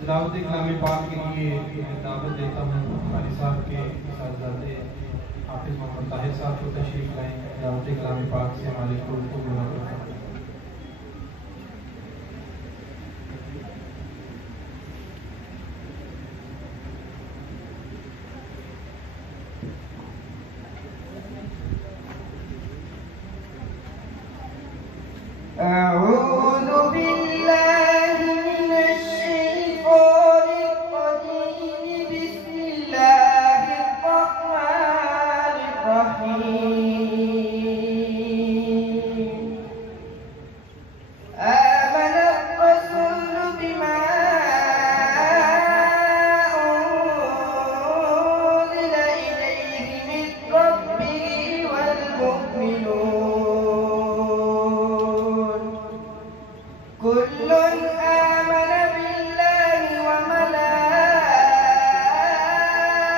तिलावत कलाम पाक के लिए दावत देता हूँ कारी साहब के साहबजादे हाफिज मोहम्मद ताहिर साहब को तशरीफ लाएं। तिलावत कलाम पाक से हमारे को गुना करता हूँ। أعوذ بالله من الشيطان الرجيم بسم الله الرحمن الرحيم آمن الرسول بما أنزل إليه من ربه والمؤمنون كل آمن بالله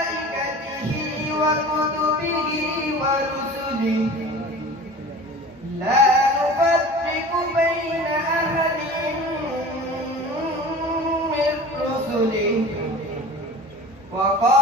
وملائكته وكتبه ورسله لا نفرق بين أحد من رسله وقال